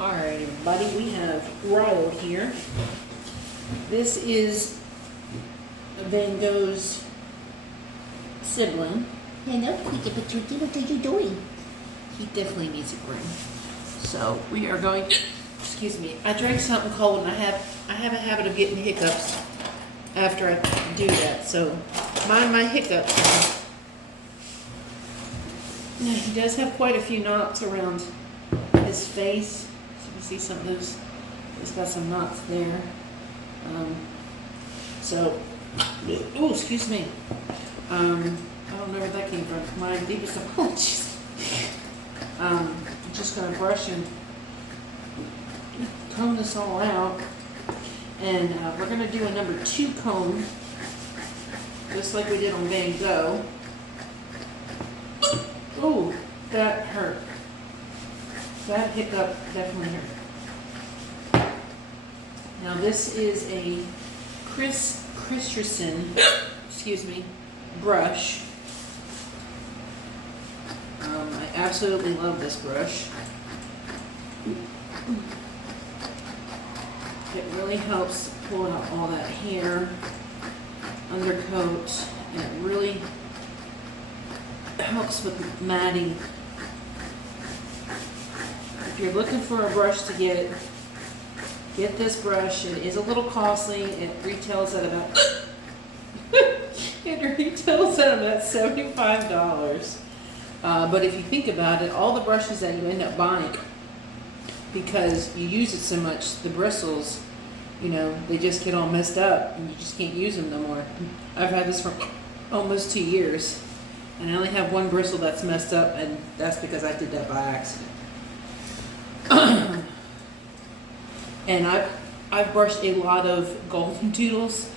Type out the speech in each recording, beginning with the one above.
Alright, everybody, we have Riley here. This is Van Gogh's sibling. Hello, Peter Patootie, what are you doing? He definitely needs a groom. So we are going. Excuse me. I drank something cold, and I have a habit of getting hiccups after I do that. So mind my hiccups. Now, he does have quite a few knots around his face. So you can see some of those. He's got some knots there. Oh, excuse me. I don't know where that came from. My deepest apologies. I'm just going to brush and comb this all out. And we're going to do a number 2 comb, just like we did on Van Gogh. Oh, that hurt. That hiccup definitely hurt. Now this is a Christensen, excuse me, brush. I absolutely love this brush. It really helps pull out all that hair, undercoat, and it really helps with matting. If you're looking for a brush to get this brush. It is a little costly. It retails at about $75. But if you think about it, all the brushes that you end up buying, because you use it so much, the bristles, you know, they just get all messed up and you just can't use them no more. I've had this for almost 2 years and I only have one bristle that's messed up, and that's because I did that by accident. And I've brushed a lot of golden doodles,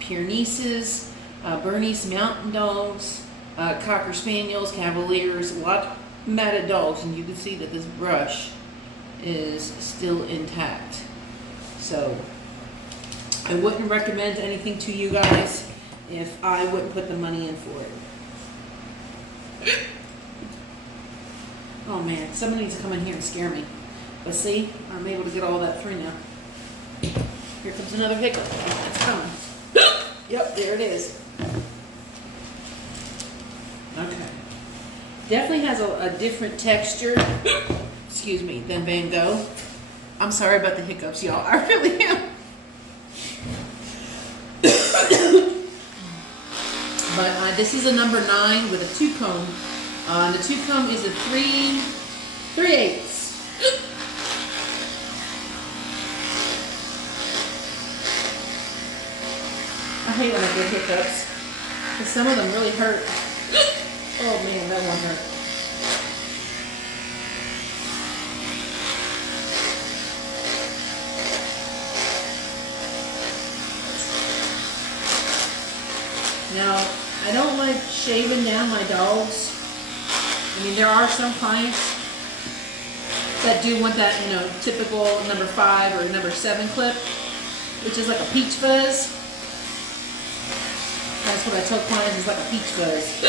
Pyrenees, Bernese Mountain Dogs, Cocker Spaniels, Cavaliers, a lot of matted dogs, and you can see that this brush is still intact. So I wouldn't recommend anything to you guys if I wouldn't put the money in for it. Oh man, somebody needs to come in here and scare me. But see, I'm able to get all that through now. Here comes another hiccup. It's coming. Yep, there it is. Okay. Definitely has a different texture, excuse me, than Van Gogh. I'm sorry about the hiccups, y'all. I really am. But this is a number 9 with a 2 comb. The 2 comb is a 3/8. I hate when I get hiccups, because some of them really hurt. Oh man, that one hurt. Now, I don't like shaving down my dogs. I mean, there are some clients that do want that, you know, typical number 5 or number 7 clip, which is like a peach fuzz. That's what I tell clients, is like a peach fuzz.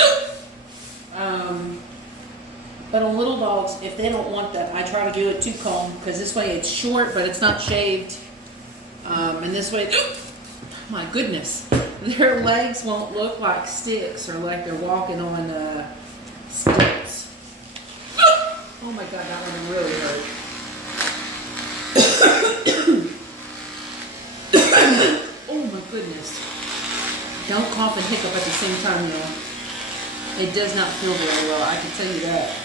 But on little dogs, if they don't want that, I try to do a 2 comb, because this way it's short, but it's not shaved. And this way, my goodness, their legs won't look like sticks or like they're walking on stilts. Oh my God, that one really hurt. Oh my goodness. Don't cough and hiccup at the same time, y'all. It does not feel very well, I can tell you that.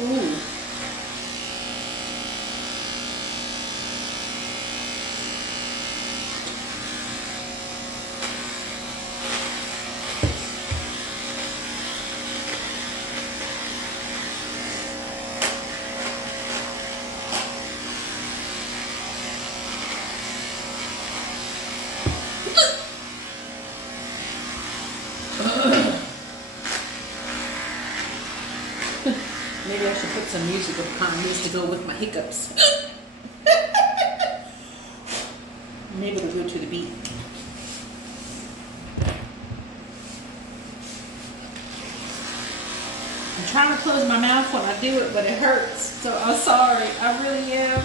Ooh. Maybe I should put some music behind this to go with my hiccups. Maybe it'll go to the beat. I'm trying to close my mouth when I do it, but it hurts. So I'm sorry. I really am.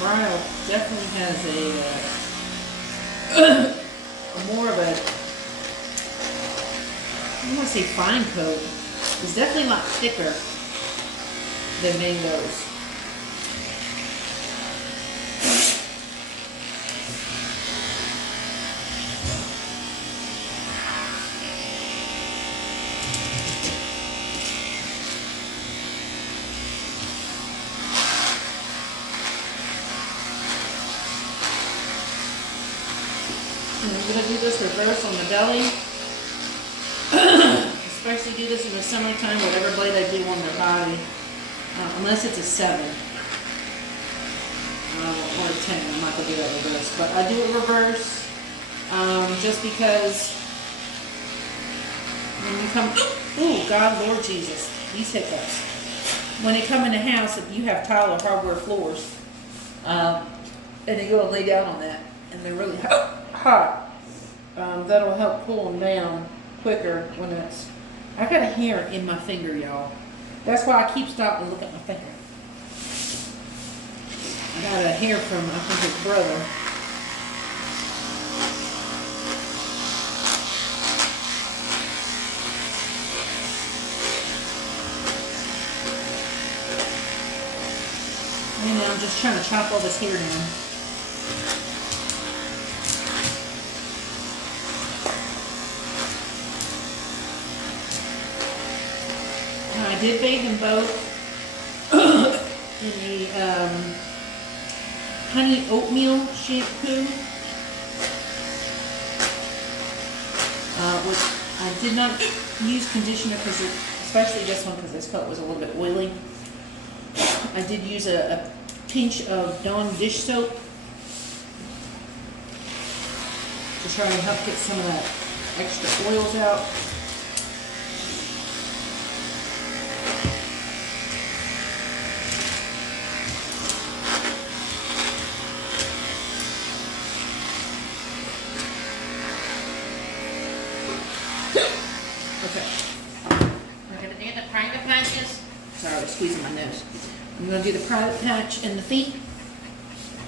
Rhino definitely has a more of a, I don't want to say fine coat. It's definitely a lot thicker than mangoes. And I'm going to do this reverse on the belly. Especially do this in the summertime, whatever blade I do on their body. Unless it's a 7. Or a 10. I'm not going to do that reverse. But I do it reverse. Just because when you come... Oh, God, Lord Jesus. These hiccups. When they come in the house, you have tile or hardware floors. And they go and lay down on that. And they're really hot. That'll help pull them down quicker when it's... I got a hair in my finger, y'all. That's why I keep stopping and look at my finger. I got a hair from, I think, his brother. And I'm just trying to chop all this hair down. I did bathe them both in the honey oatmeal shampoo, which I did not use conditioner because, especially this one, because this coat was a little bit oily. I did use a pinch of Dawn dish soap to try and help get some of that extra oils out. Okay. We're going to do the private patches. Sorry, I was squeezing my nose. I'm going to do the private patch in the feet.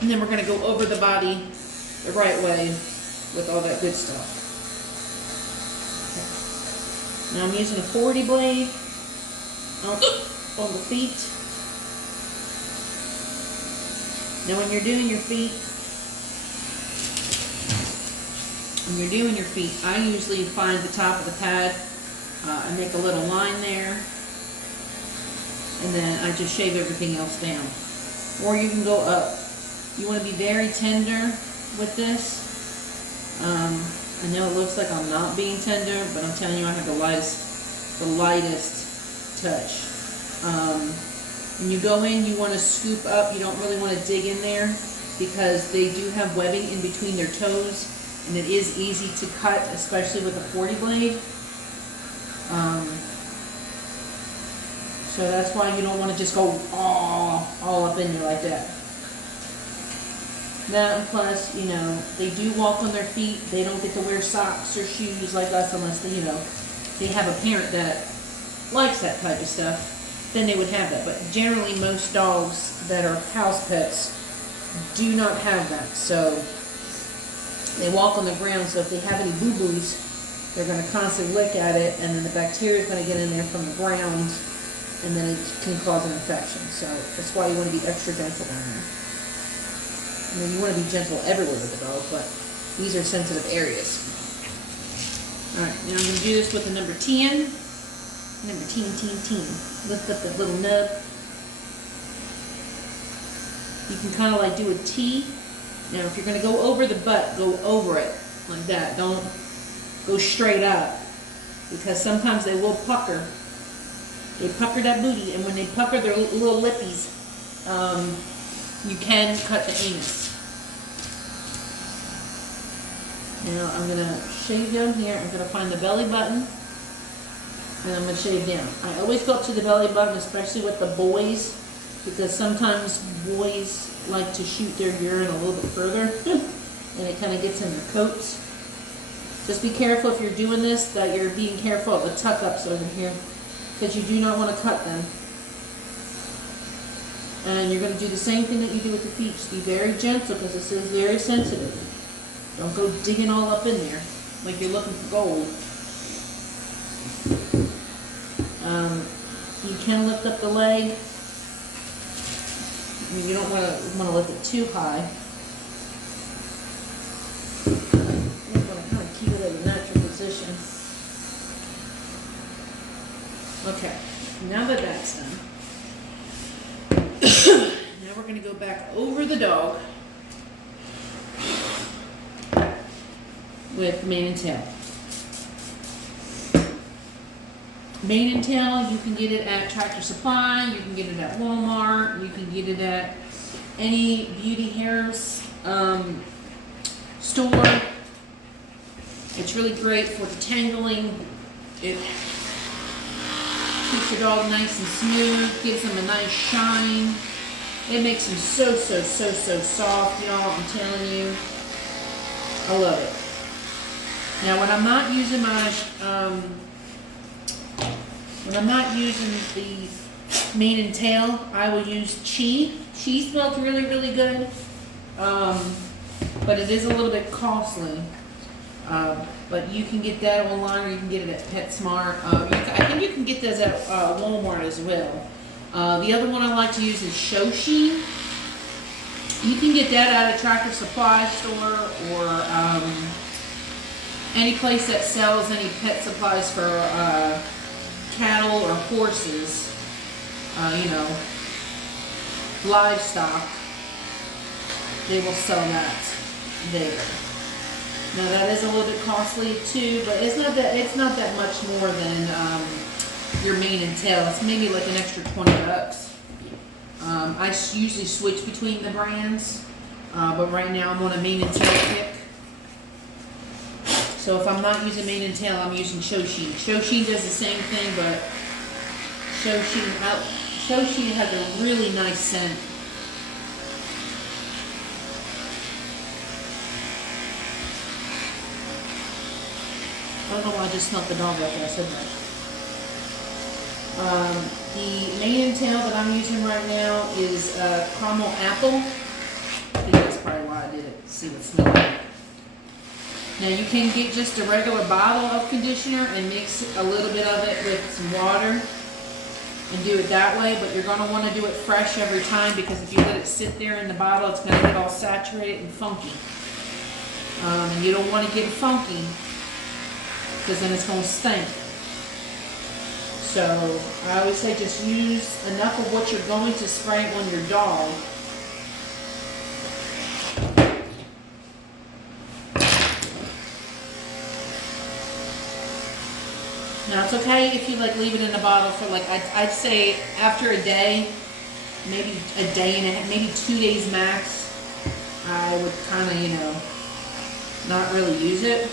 And then we're going to go over the body the right way with all that good stuff. Okay. Now I'm using a 40 blade on the feet. Now when you're doing your feet, I usually find the top of the pad. I make a little line there, and then I just shave everything else down. Or you can go up. You want to be very tender with this. I know it looks like I'm not being tender, but I'm telling you, I have the lightest touch. When you go in, you want to scoop up. You don't really want to dig in there because they do have webbing in between their toes. And it is easy to cut, especially with a 40 blade. So that's why you don't want to just go all up in there like that. That, and plus, you know, they do walk on their feet. They don't get to wear socks or shoes like us unless they, you know, they have a parent that likes that type of stuff. Then they would have that. But generally, most dogs that are house pets do not have that. So they walk on the ground, so if they have any boo-boos, they're going to constantly lick at it, and then the bacteria is going to get in there from the ground, and then it can cause an infection. So that's why you want to be extra gentle on there. I mean, you want to be gentle everywhere with the dog, but these are sensitive areas. All right, now I'm going to do this with the number 10. Number 10. Lift up the little nub. You can kind of like do a T. Now, if you're going to go over the butt, go over it like that. Don't go straight up, because sometimes they will pucker. They pucker that booty, and when they pucker their little lippies, you can cut the anus. Now I'm going to shave down here. I'm going to find the belly button, and I'm going to shave down. I always go up to the belly button, especially with the boys, because sometimes boys like to shoot their urine a little bit further, and it kind of gets in their coats. Just be careful if you're doing this, that you're being careful of the tuck-ups over here, because you do not want to cut them. And you're going to do the same thing that you do with the feet. Just be very gentle, because this is very sensitive. Don't go digging all up in there like you're looking for gold. You can lift up the leg. I mean, you don't want to lift it too high. You want to kind of keep it in a natural position. Okay, now that that's done, now we're going to go back over the dog with mane and tail. Mane and tail, you can get it at Tractor Supply, you can get it at Walmart, you can get it at any beauty hairs store. It's really great for detangling. It keeps your dog nice and smooth, gives them a nice shine. It makes them so soft, y'all, I'm telling you. I love it. Now, when I'm not using my, the mane and tail, I will use Chi. Chi smells really good, but it is a little bit costly. But you can get that online, or you can get it at PetSmart. I think you can get those at Walmart as well. The other one I like to use is Shoshi. You can get that at a Tractor Supply store, or any place that sells any pet supplies for cattle or horses, you know, livestock. They will sell that there. Now that is a little bit costly too, but it's not that much more than your mane and tail. It's maybe like an extra $20. I usually switch between the brands, but right now I'm on a mane and tail kick. So if I'm not using mane and tail, I'm using Shoshi. Shoshi does the same thing, but Shoshi has a really nice scent. I don't know why I just smelled the dog like that. I said that. The mane and tail that I'm using right now is caramel apple. I think that's probably why I did it, to see what it smells like. Now you can get just a regular bottle of conditioner and mix a little bit of it with some water and do it that way, but you're going to want to do it fresh every time, because if you let it sit there in the bottle, it's going to get all saturated and funky. And you don't want to get it funky, because then it's going to stink. So I always say just use enough of what you're going to spray on your dog. Now it's okay if you like leave it in a bottle for like, I'd say after a day, maybe a day and a half, maybe 2 days max, I would kind of, you know, not really use it.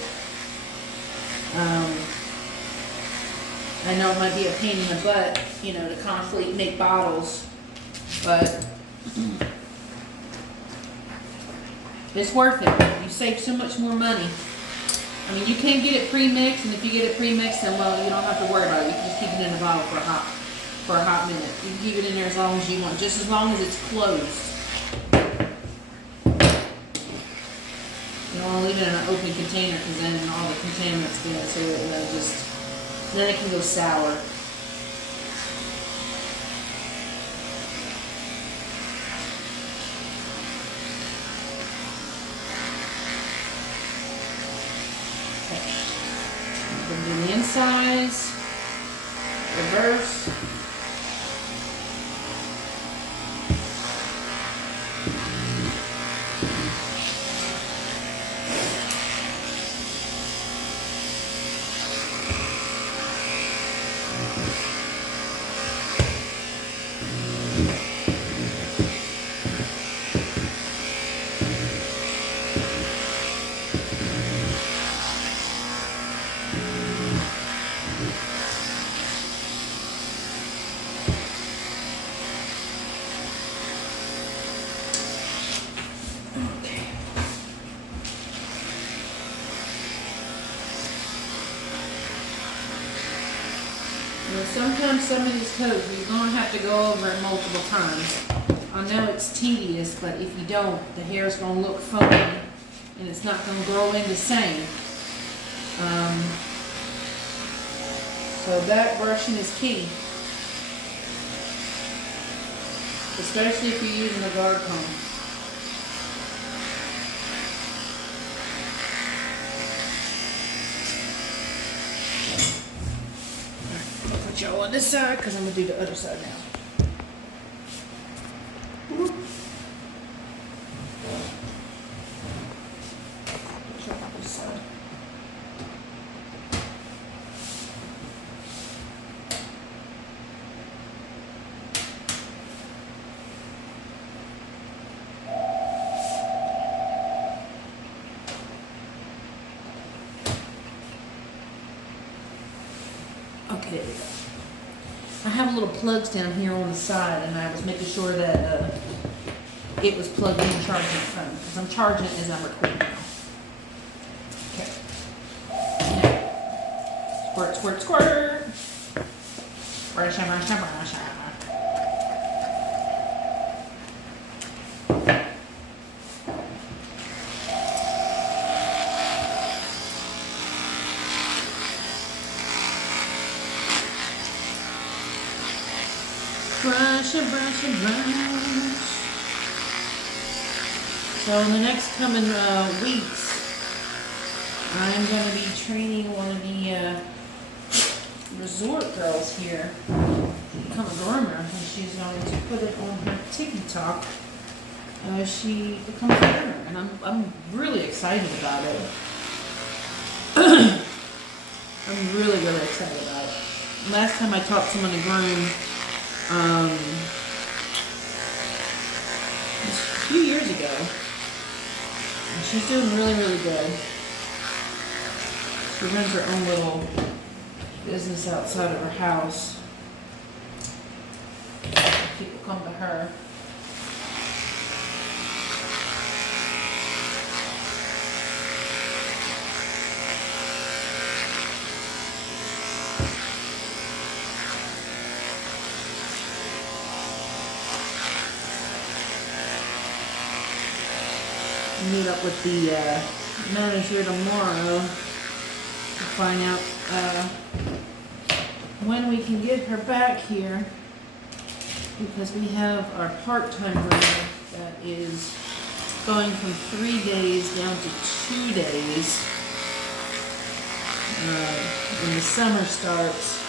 I know it might be a pain in the butt, you know, to constantly make bottles, but it's worth it. You save so much more money. I mean, you can get it pre-mixed, and if you get it pre-mixed, then well, you don't have to worry about it. You can just keep it in a bottle for a hot minute. You can keep it in there as long as you want, just as long as it's closed. You don't want to leave it in an open container, because then all the contaminants get into it, and then it can go sour. do the insides, reverse. Sometimes some of these coats you're going to have to go over it multiple times. I know it's tedious, but if you don't, the hair's going to look funky and it's not going to grow in the same. So back brushing is key, especially if you're using a guard comb. Put y'all on this side because I'm going to do the other side now. Put y'all on this side. Okay, there we go. I have little plugs down here on the side, and I was making sure that it was plugged in charging the phone, because I'm charging it as I'm recording now. Okay. Squirt, squirt, squirt. Brush, brush, brush. Brush, brush, brush. So in the next coming weeks, I'm going to be training one of the resort girls here to become a groomer, and she's going to put it on her TikTok as she becomes a groomer, and I'm really excited about it. I'm really, really excited about it. Last time I taught someone to groom, it was a few years ago, and she's doing really, really good. She runs her own little business outside of her house. People come to her. Meet up with the manager tomorrow to find out when we can get her back here, because we have our part-time groomer that is going from 3 days down to 2 days when the summer starts.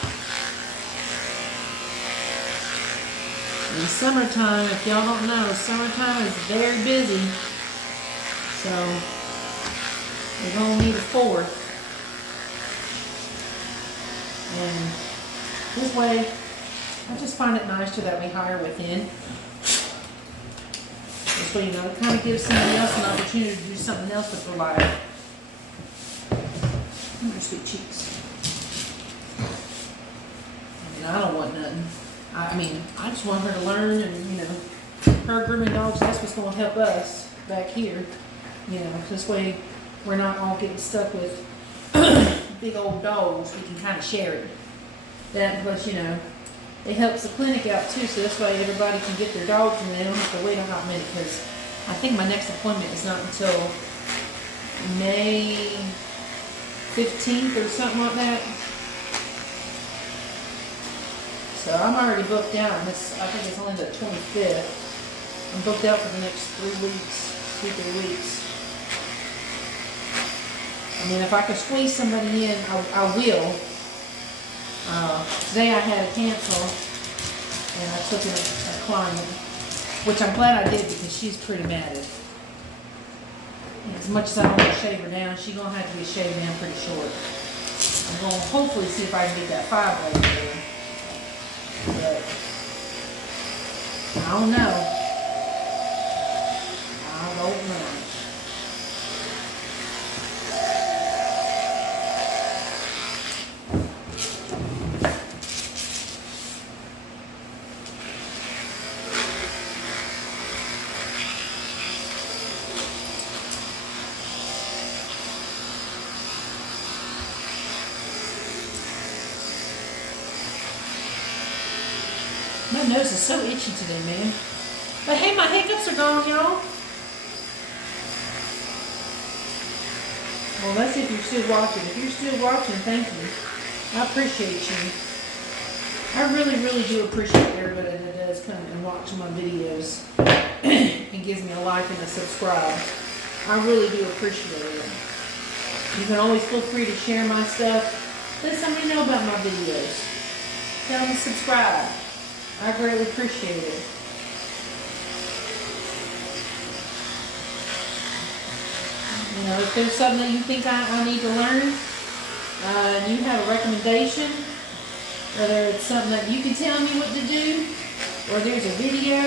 In summertime, if y'all don't know, summertime is very busy. So, we're going to need a fourth. And this way, I just find it nicer that we hire within. This way, you know, it kind of gives somebody else an opportunity to do something else with their life. Your sweet cheeks. I mean, I don't want nothing. I mean, I just want her to learn, and, you know, her grooming dogs, that's what's going to help us back here. You know, this way we're not all getting stuck with big old dogs. We can kind of share it. That, plus, you know, it helps the clinic out too, so this way everybody can get their dogs and they don't have to wait a hot minute, because I think my next appointment is not until May 15th or something like that. So I'm already booked out. I think it's only the 25th. I'm booked out for the next 3 weeks, 2-3 weeks. I'm then if I can squeeze somebody in, I will. Today I had to cancel, and I took a client, which I'm glad I did because she's pretty mad. As much as I want to shave her down, she's gonna have to be shaved down pretty short. I'm gonna hopefully see if I can get that 5 blade there. But I don't know. I don't know. My nose is so itchy today, man. But hey, my hiccups are gone, y'all. Well, let's see if you're still watching. If you're still watching, thank you. I appreciate you. I really, really do appreciate everybody that does come and watch my videos and gives me a like and a subscribe. I really do appreciate it. You can always feel free to share my stuff. Let somebody know about my videos. Tell them to subscribe. I greatly appreciate it. You know, if there's something that you think I need to learn, and you have a recommendation, whether it's something that you can tell me what to do, or there's a video,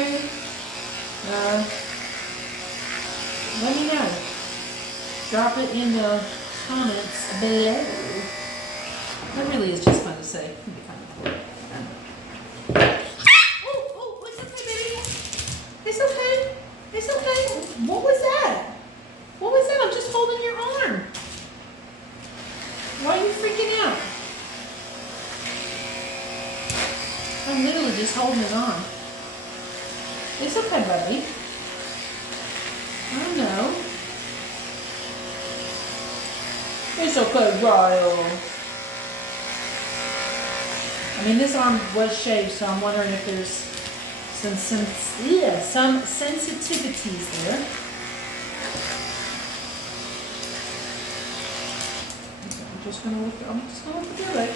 let me know. Drop it in the comments below. That really is just fun to say. It's okay. It's okay. What was that? What was that? I'm just holding your arm. Why are you freaking out? I'm literally just holding his arm. It's okay, buddy. I know. It's okay, Ryle. I mean, this arm was shaved, so I'm wondering if there's some sensitivities there. I'm just gonna look through it.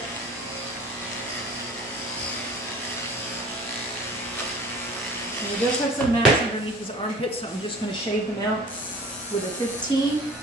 And he does have some mats underneath his armpits, so I'm just gonna shave them out with a 15.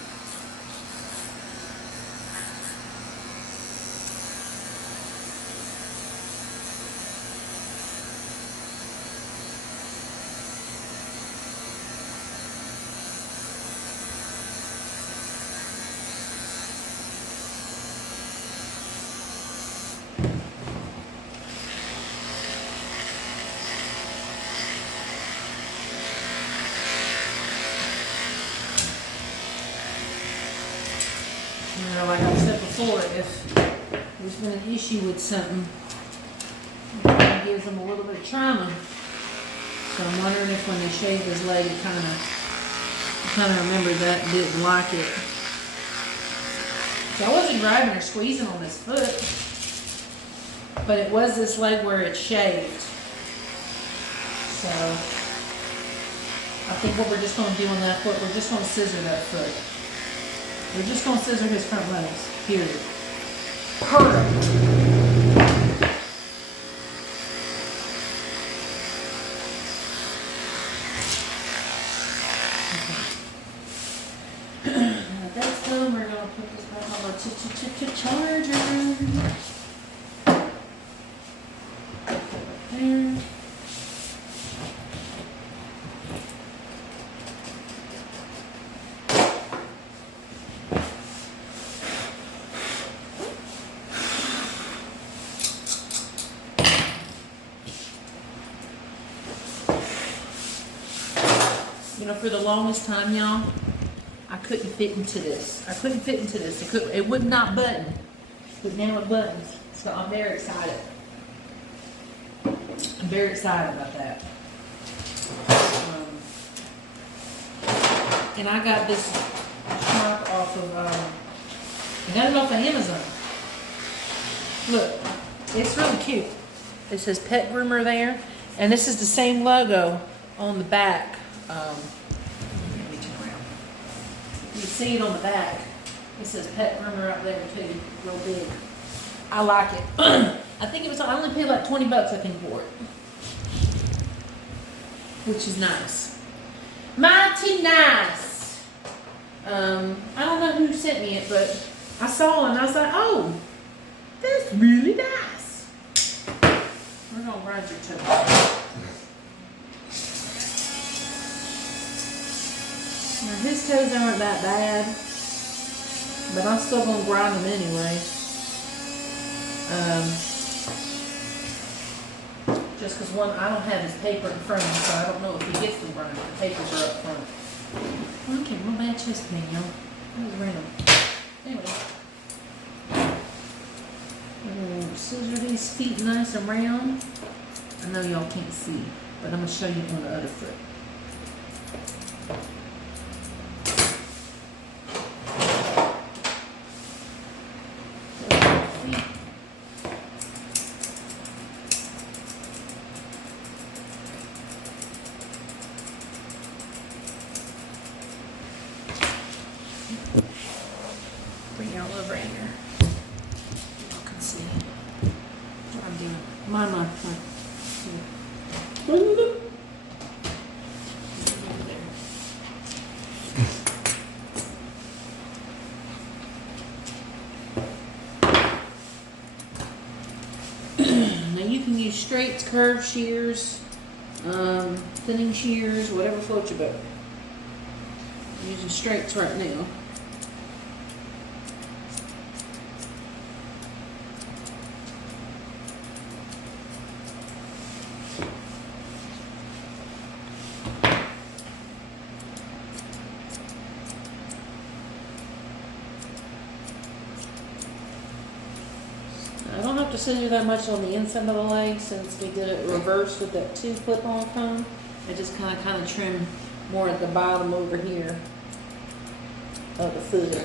You know, like I said before, if there's been an issue with something, it gives them a little bit of trauma. So I'm wondering if when they shaved his leg, it kind of remembered that and didn't like it. So I wasn't grabbing or squeezing on this foot, but it was this leg where it's shaved. So I think what we're just going to do on that foot, we're just going to scissor that foot. We're just going to scissor his front legs, period. Perfect. Okay. Now that's done, we're going to put this back on the charger. There. You know, for the longest time, y'all, I couldn't fit into this. It would not button. But now it buttons. So I'm very excited. I'm very excited about that. And I got this Smock off of, I got it off of Amazon. Look, it's really cute. It says Pet Groomer there. And this is the same logo on the back. Let me turn around. You see it on the back. It says pet groomer up there too, real big. I like it. I think it was, I only paid like 20 bucks I think for it. Which is nice. Mighty nice. I don't know who sent me it, but I saw it and I was like, oh, that's really nice. We're gonna grind your toe. Now his toes aren't that bad, but I'm still gonna grind them anyway. Just because one, I don't have his paper in front of me, so I don't know if he gets them grinded. The papers are up front. Okay, real bad chest pain, y'all. That was random. Anyway. Scissor these feet nice and round. I know y'all can't see, but I'm going to show you on the other foot. Bring y'all over in here. Y'all can see what I'm doing. My. Now you can use straights, curved shears, thinning shears, whatever floats your boat. I'm using straights right now. I don't have to scissor that much on the inside of the leg since we did it reverse with that 2 clip-on comb. I just kind of trim more at the bottom over here of the foot.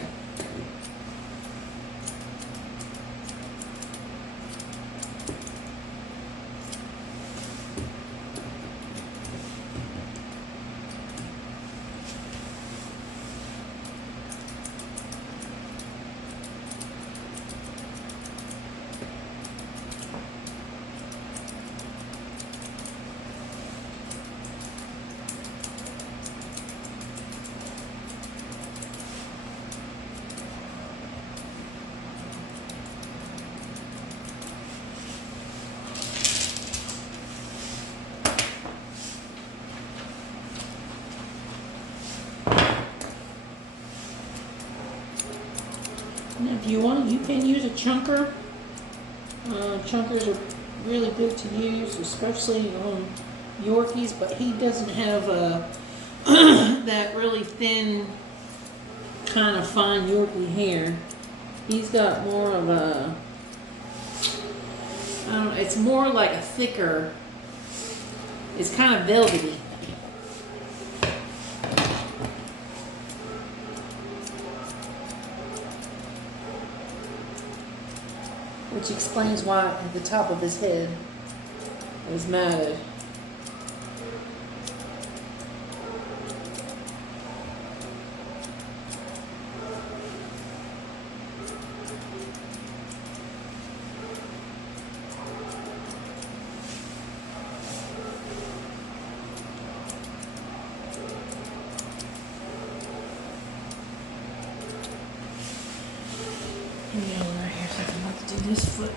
And if you want, you can use a chunker. Chunkers are really good to use, especially on Yorkies, but he doesn't have that really thin, kind of fine Yorkie hair. He's got more of a, I don't know, it's more like a thicker, it's kind of velvety. Which explains why the top of his head is matted. Right here, so I'm about to do this foot.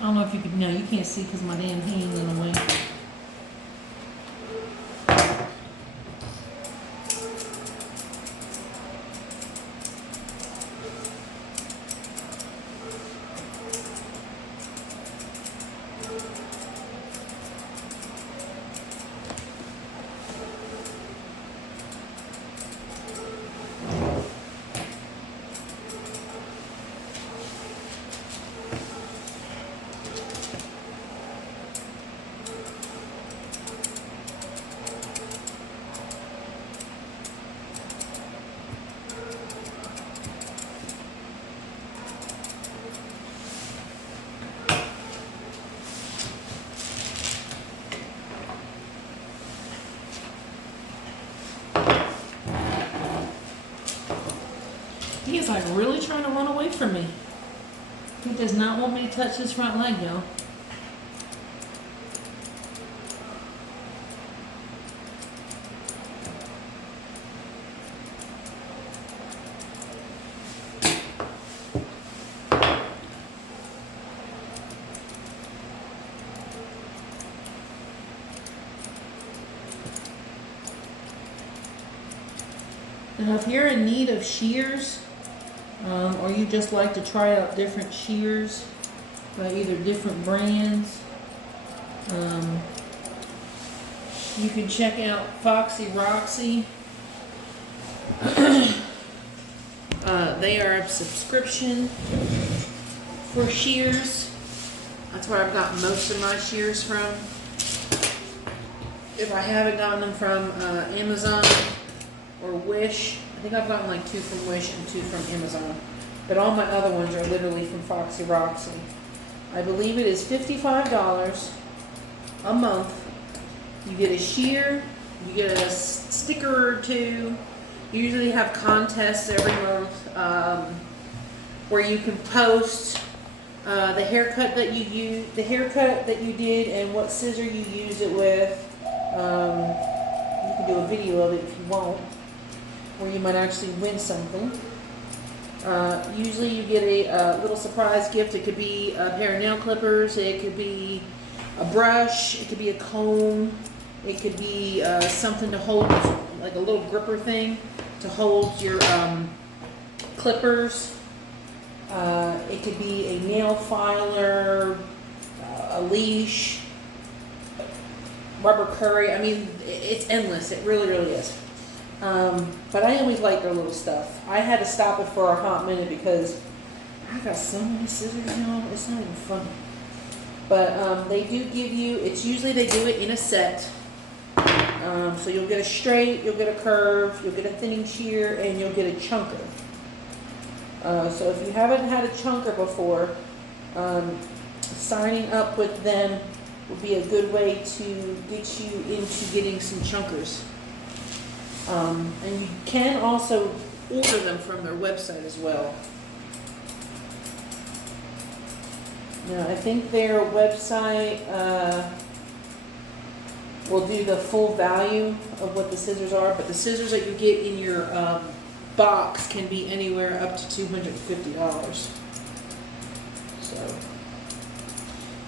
I don't know if you could, no, you can't see because my damn hand's in the way. guy's really trying to run away from me. He does not want me to touch his front leg, y'all. Now, if you're in need of shears, or you just like to try out different shears by either different brands, you can check out Foxy Roxy. They are a subscription for shears. That's where I've gotten most of my shears from. If I haven't gotten them from Amazon or Wish, I think I've gotten like 2 from Wish and 2 from Amazon. But all my other ones are literally from Foxy Roxy. I believe it is $55 a month. You get a shear, you get a sticker or 2. Usually have contests every month where you can post the haircut that you did and what scissor you use it with. You can do a video of it if you want, where you might actually win something. Usually you get a little surprise gift. It could be a pair of nail clippers, it could be a brush, it could be a comb, it could be something to hold, like a little gripper thing to hold your clippers. It could be a nail filer, a leash, rubber curry. I mean, it's endless. It really, really is. But I always like their little stuff. I had to stop it for a hot minute because I got so many scissors now. It's not even funny. But they do give you, it's usually they do it in a set. So you'll get a straight, you'll get a curve, you'll get a thinning shear, and you'll get a chunker. So if you haven't had a chunker before, signing up with them will be a good way to get you into getting some chunkers. And you can also order them from their website as well. Now, I think their website will do the full value of what the scissors are, but the scissors that you get in your box can be anywhere up to $250. So,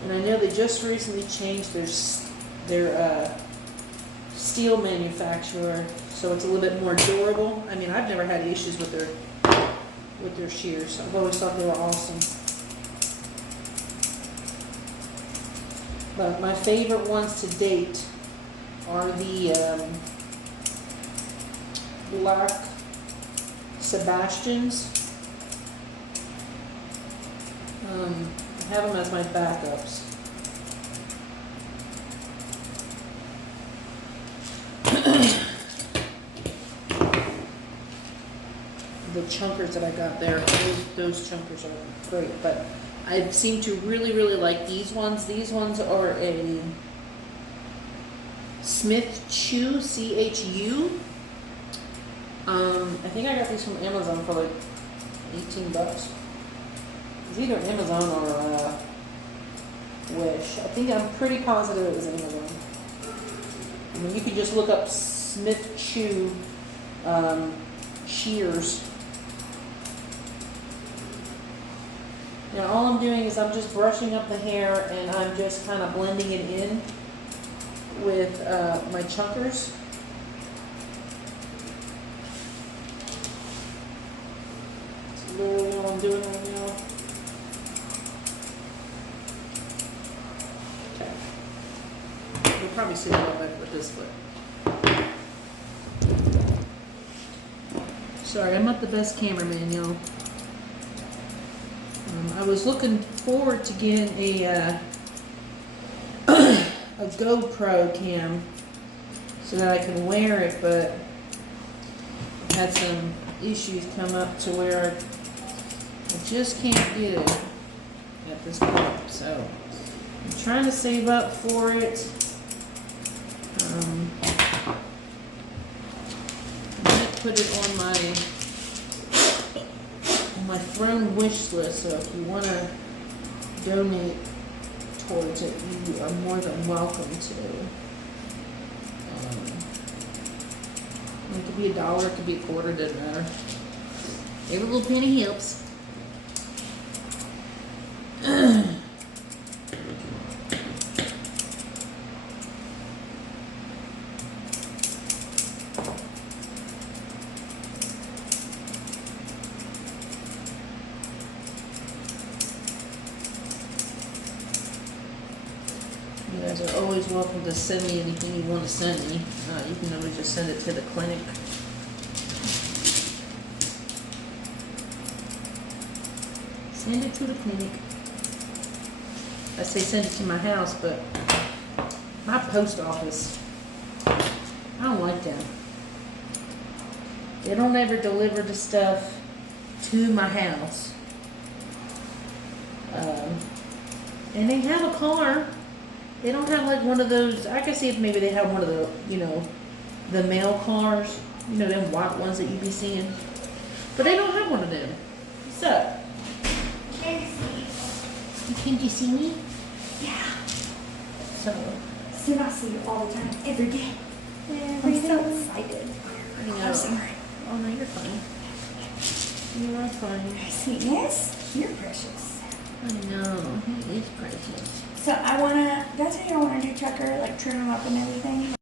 and I know they just recently changed their steel manufacturer, so it's a little bit more durable. I mean, I've never had issues with their shears. I've always thought they were awesome. But my favorite ones to date are the black Sebastians. I have them as my backups. The chunkers that I got there, those chunkers are great, but I seem to really, really like these ones. These ones are a Smith Chew, C-H-U. I think I got these from Amazon for like $18. It's either Amazon or Wish. I think I'm pretty positive it was Amazon. I mean, you could just look up Smith Chew shears. Now all I'm doing is I'm just brushing up the hair and I'm just kind of blending it in with my chunkers. That's literally what I'm doing right now. Okay. You'll probably see a little better with this foot. Sorry, I'm not the best cameraman, y'all. I was looking forward to getting a GoPro cam so that I can wear it, but I've had some issues come up to where I just can't get it at this point. So I'm trying to save up for it. I might put it on my on my throne wish list, so if you want to donate towards it, you are more than welcome to. It could be $1, it could be a quarter, doesn't matter. Every little penny helps. You guys are always welcome to send me anything you want to send me. You can always just send it to the clinic. Send it to the clinic. I say send it to my house, but my post office, I don't like them. They don't ever deliver the stuff to my house. And they have a car. They don't have like one of those, I can see if maybe they have one of the, the mail cars, them white ones that you be seeing. But they don't have one of them. What's up? Can you see me? Yeah. So, Soon I see you all the time, every day. yeah, I'm so excited. I know. I'm sorry. Oh no, you're fine. You are fine. Sweetness, you're precious. I know. He is precious. So I wanna, that's how you wanna do Tucker, like trim him up and everything.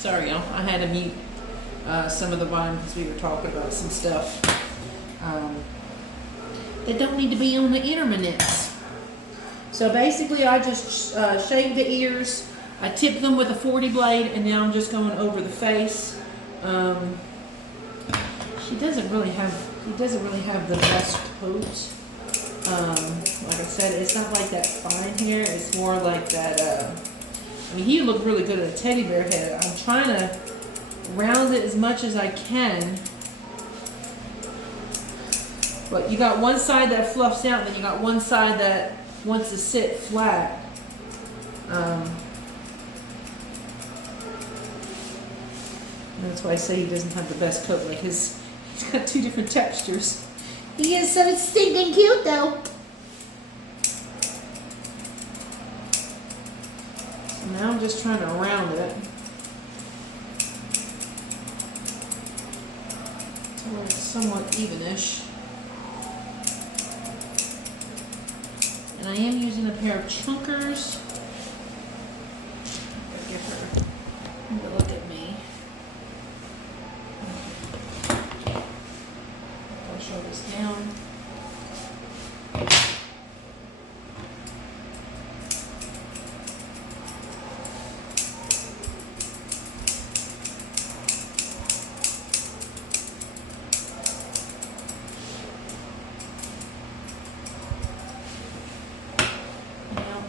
Sorry, y'all. I had to mute some of the volume because we were talking about some stuff that don't need to be on the internet. So basically, I just shaved the ears. I tipped them with a 40 blade, and now I'm just going over the face. He doesn't really have the best coat. Like I said, it's not like that fine hair. It's more like that. I mean, he looked really good at a teddy bear head. I'm trying to round it as much as I can. But you got one side that fluffs out, and then you got one side that wants to sit flat. That's why I say he doesn't have the best coat. Like he's got two different textures. He is so stinking cute, though. So now I'm just trying to round it to where it's somewhat evenish. And I am using a pair of chunkers. I'll get her to look at me. I'll show this down.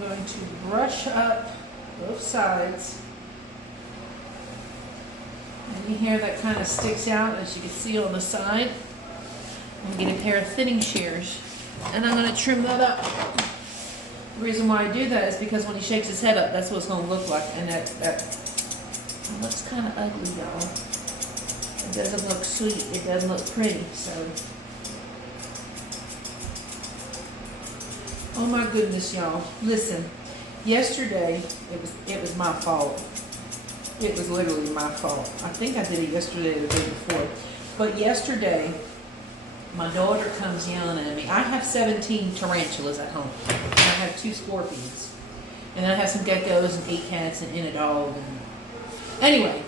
Going to brush up both sides. Any hair that kind of sticks out, as you can see on the side, I'm going to get a pair of thinning shears and I'm going to trim that up. The reason why I do that is because when he shakes his head up, that's what it's going to look like, and that looks kind of ugly, y'all. It doesn't look sweet. It doesn't look pretty. So, oh my goodness, y'all. Listen, yesterday, it was my fault. It was literally my fault. I think I did it yesterday or the day before. But yesterday, my daughter comes yelling at me. I have 17 tarantulas at home. And I have 2 scorpions. And I have some geckos and 8 cats and a dog. And anyway,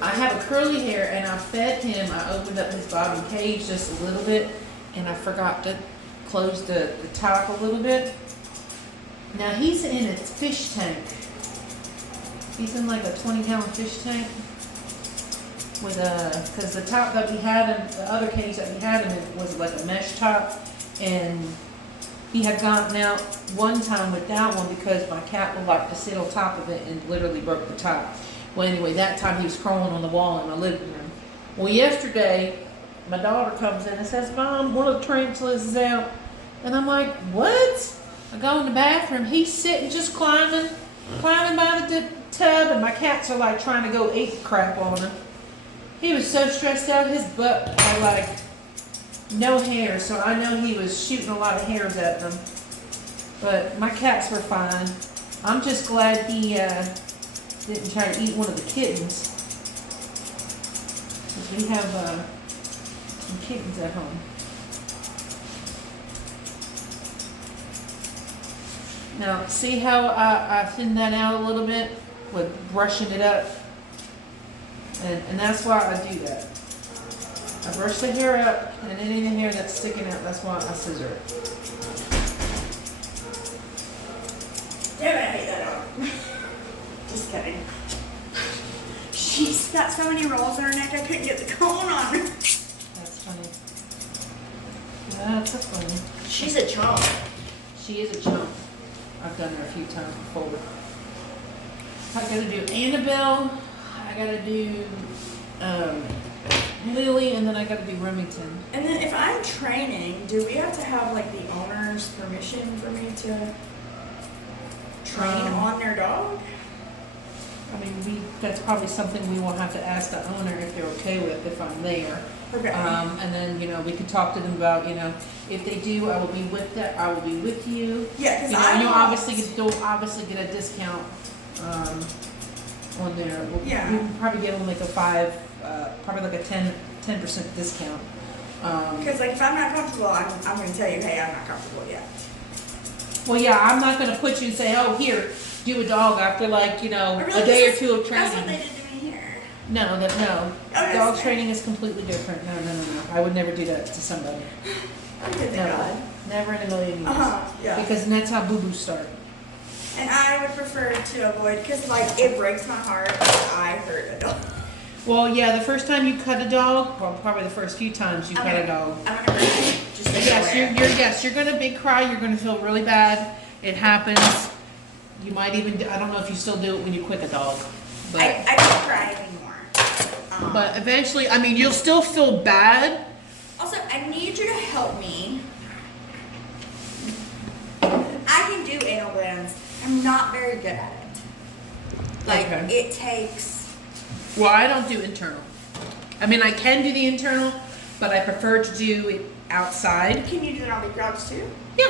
I have a curly hair and I fed him. I opened up his bottom cage just a little bit and I forgot to close the top a little bit. Now he's in a fish tank. He's in like a 20-gallon fish tank with because the top that we had in the other cage that we had him in was like a mesh top, and he had gotten out one time with that one because my cat would like to sit on top of it and literally broke the top. Well, anyway, that time he was crawling on the wall in my living room. Well, yesterday my daughter comes in and says, "Mom, one of the tarantulas is out," and I'm like, "What?" I go in the bathroom. He's sitting just climbing by the tub, and my cats are like trying to go eat crap on him. He was so stressed out. His butt had like no hair, so I know he was shooting a lot of hairs at them. But my cats were fine. I'm just glad he didn't try to eat one of the kittens. Because we have some kittens at home. Now, see how I thinned that out a little bit with brushing it up? And that's why I do that. I brush the hair up, and any of the hair that's sticking out, that's why I scissor it. Damn it, I hate that dog. Just kidding. She's got so many rolls in her neck, I couldn't get the comb on her. That's funny. That's a funny. She's a chomp. She is a chump. I've done her a few times before. I gotta do Annabelle, I gotta do Lily, and then I gotta do Remington. And then if I'm training, do we have to have like the owner's permission for me to train on their dog? I mean, that's probably something we will have to ask the owner if they're okay with if I'm there. Okay. And then, we could talk to them about, if they do, I will be with that. I will be with you. Yeah, because you'll obviously get a discount on there. Yeah. We can probably give them like probably like a 10% discount. Because like if I'm not comfortable, I'm going to tell you, hey, I'm not comfortable yet. Well, yeah, I'm not going to put you and say, oh, here, do a dog after like, Oh, really? a day or This two of is- That's what they training. did to me here. No. Okay. Dog training is completely different. No. I would never do that to somebody. Okay, thank Never. God. Never in a million years. Yeah. Because that's how boo-boos start. And I would prefer to avoid, because like it breaks my heart if I hurt a dog. Well, yeah, the first time you cut a dog, well, probably the first few times you cut a dog. I'm gonna hurt you. Just so Yes, you're gonna big cry. You're gonna feel really bad. It happens. You might even. I don't know if you still do it when you quit a dog, but I don't cry anymore. but eventually, I mean, you'll still feel bad. Also, I need you to help me. I can do anal glands. I'm not very good at it. Like, Okay. it takes... Well, I don't do internal. I mean, I can do the internal, but I prefer to do it outside. Can you do it on the grounds too? Yeah.